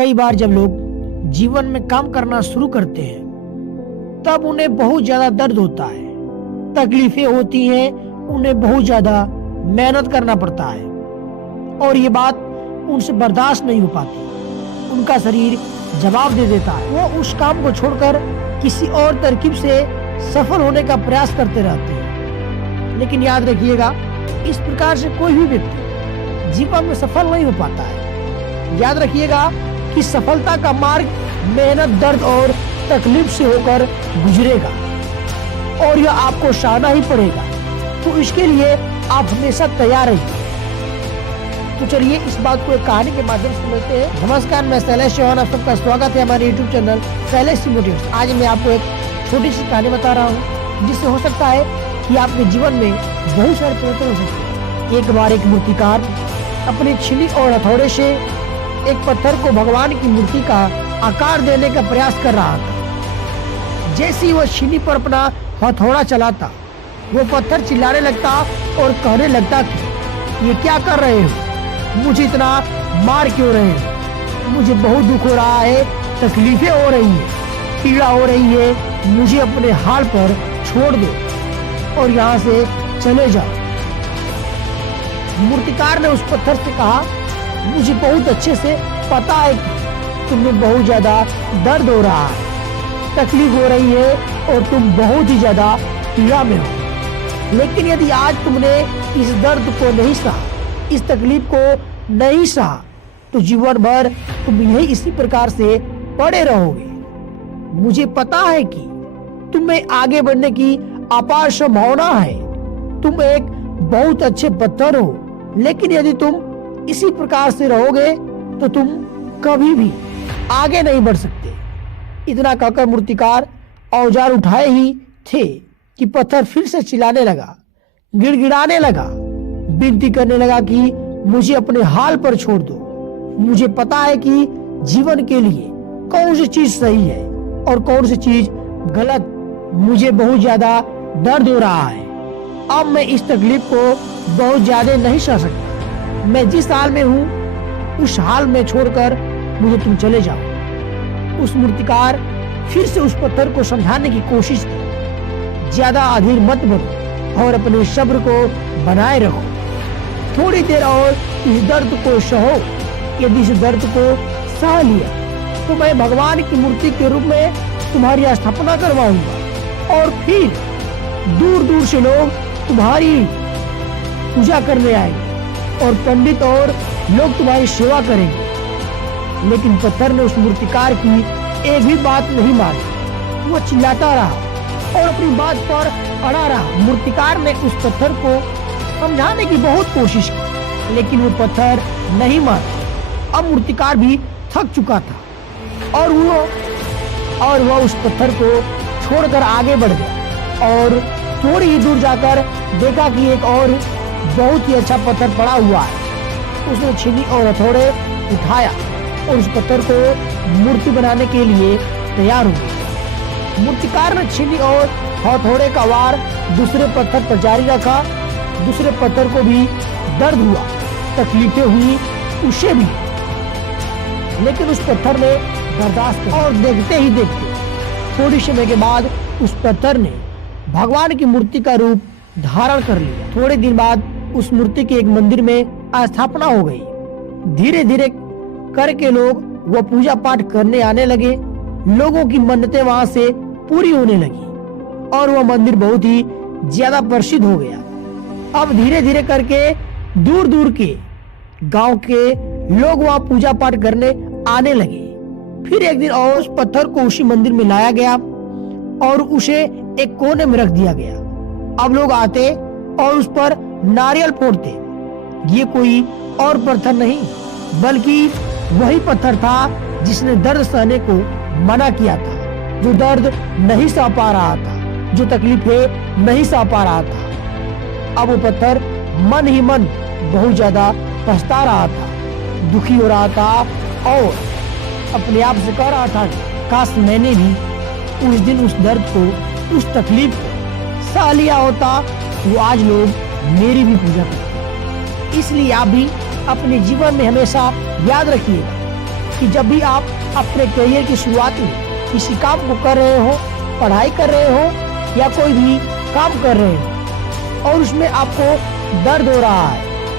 कई बार जब लोग जीवन में काम करना शुरू करते हैं तब उन्हें बहुत ज्यादा दर्द होता है, तकलीफें होती हैं, उन्हें बहुत ज्यादा मेहनत करना पड़ता है और ये बात उनसे बर्दाश्त नहीं हो पाती। उनका शरीर जवाब दे देता है, वो उस काम को छोड़कर किसी और तरकीब से सफल होने का प्रयास करते रहते हैं। लेकिन याद रखिएगा, इस प्रकार से कोई भी व्यक्ति जीवन में सफल नहीं हो पाता है। याद रखिएगा कि सफलता का मार्ग मेहनत, दर्द और तकलीफ से होकर गुजरेगा और यह आपको सहना ही पड़ेगा। तो इसके लिए आप हमेशा तैयार रहिए। तो चलिए इस बात को एक कहानी के माध्यम से समझते हैं। नमस्कार, मैं शैलेश चौहान, आप सबका स्वागत है हमारे YouTube चैनल शैलेश मोटिवेट्स। आज मैं आपको एक छोटी सी कहानी बता रहा हूँ जिससे हो सकता है कि आपके जीवन में बहुत सारे परिवर्तन हो सकते हैं। एक बार एक मूर्तिकार अपनी छीली और हथौड़े से एक पत्थर को भगवान की मूर्ति का आकार देने का प्रयास कर रहा था। जैसे ही वह छीली पर अपना हथौड़ा चलाता, वो पत्थर चिल्लाने लगता और कहने लगता कि ये क्या कर रहे हो, मुझे इतना मार क्यों रहे हो, मुझे बहुत दुख हो रहा है, तकलीफें हो रही है, पीड़ा हो रही है, मुझे अपने हाल पर छोड़ दो और यहाँ से चले जाओ। मूर्तिकार ने उस पत्थर से कहा, मुझे बहुत अच्छे से पता है कि तुम्हें बहुत ज्यादा दर्द हो रहा है, तकलीफ हो रही है और तुम बहुत ही ज्यादा पीड़ा में हो। लेकिन यदि आज तुमने इस दर्द को नहीं सहा, इस तकलीफ को नहीं सहा, तो जीवन भर तुम यही इसी प्रकार से पड़े रहोगे। मुझे पता है कि तुम्हें आगे बढ़ने की अपार संभावना है, तुम एक बहुत अच्छे पत्थर हो, लेकिन यदि तुम इसी प्रकार से रहोगे तो तुम कभी भी आगे नहीं बढ़ सकते। इतना कहकर मूर्तिकार औजार उठाए ही थे कि पत्थर फिर से चिल्लाने लगा, गिड़गिड़ाने लगा, विनती करने लगा कि मुझे अपने हाल पर छोड़ दो। मुझे पता है कि जीवन के लिए कौन सी चीज सही है और कौन सी चीज गलत। मुझे बहुत ज्यादा दर्द हो रहा है, अब मैं इस तकलीफ को बहुत ज्यादा नहीं सह सकता। मैं जिस हाल में हूँ उस हाल में छोड़कर मुझे तुम चले जाओ। उस मूर्तिकार फिर से उस पत्थर को समझाने की कोशिश की, ज्यादा अधीर मत बनो और अपने सब्र को बनाए रखो, थोड़ी देर और इस दर्द को सहो। यदि इस दर्द को सह लिया तो मैं भगवान की मूर्ति के रूप में तुम्हारी स्थापना करवाऊंगा और फिर दूर दूर से लोग तुम्हारी पूजा करने आएंगे और पंडित और लोग तुम्हारी सेवा करेंगे। लेकिन पत्थर ने उस मूर्तिकार की एक भी बात नहीं मानी। वो चिल्लाता रहा और अपनी बात पर अड़ा रहा। मूर्तिकार ने उस पत्थर को समझाने की बहुत कोशिश की, लेकिन वो पत्थर नहीं माना। अब मूर्तिकार भी थक चुका था और वह उस पत्थर को छोड़कर आगे बढ़ गया और थोड़ी ही दूर जाकर देखा कि एक और बहुत ही अच्छा पत्थर पड़ा हुआ है। उसने छीली और हथौड़े उठाया और उस पत्थर को मूर्ति बनाने के लिए तैयार हो गया। मूर्तिकार ने छीली और हथौड़े का वार दूसरे पत्थर पर जारी रखा। दूसरे पत्थर को भी दर्द हुआ, तकलीफें हुई उसे भी, लेकिन उस पत्थर ने बर्दाश्त किया और देखते ही देखते थोड़ी समय के बाद उस पत्थर ने भगवान की मूर्ति का रूप धारण कर लिया। थोड़े दिन बाद उस मूर्ति के एक मंदिर में स्थापना हो गई। धीरे धीरे करके लोग वह पूजा पाठ करने आने लगे। लोगों की मन्नतें वहां से पूरी होने लगी और वह मंदिर बहुत ही ज्यादा प्रसिद्ध हो गया। अब धीरे धीरे करके दूर दूर के गांव के लोग वहां पूजा पाठ करने आने लगे। फिर एक दिन और उस पत्थर को उसी मंदिर में लाया गया और उसे एक कोने में रख दिया गया। अब लोग आते और उस पर नारियल फोड़ते। ये कोई और पत्थर नहीं बल्कि वही पत्थर था जिसने दर्द सहने को मना किया था, जो दर्द नहीं सह पा रहा था, जो तकलीफें नहीं सह पा रहा था। अब वो पत्थर मन ही मन बहुत ज्यादा पछता रहा था, दुखी हो रहा था और अपने आप से कह रहा था काश मैंने भी उस दिन उस दर्द को, उस तकलीफ को सह लिया होता तो आज लोग मेरी भी पूजा करते। इसलिए आप भी अपने जीवन में हमेशा याद रखिएगा कि जब भी आप अपने करियर की शुरुआत में किसी काम को कर रहे हो, पढ़ाई कर रहे हो या कोई भी काम कर रहे हो और उसमें आपको दर्द हो रहा है,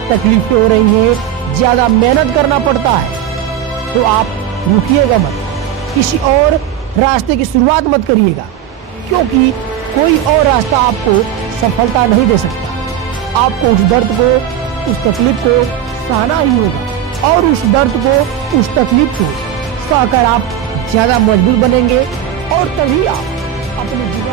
तकलीफें हो रही हैं, ज्यादा मेहनत करना पड़ता है, तो आप रुकिएगा मत, किसी और रास्ते की शुरुआत मत करिएगा, क्योंकि कोई और रास्ता आपको सफलता नहीं दे सकता। आपको उस दर्द को, उस तकलीफ को सहना ही होगा और उस दर्द को, उस तकलीफ को सहकर आप ज्यादा मजबूत बनेंगे और तभी आप अपने जीवन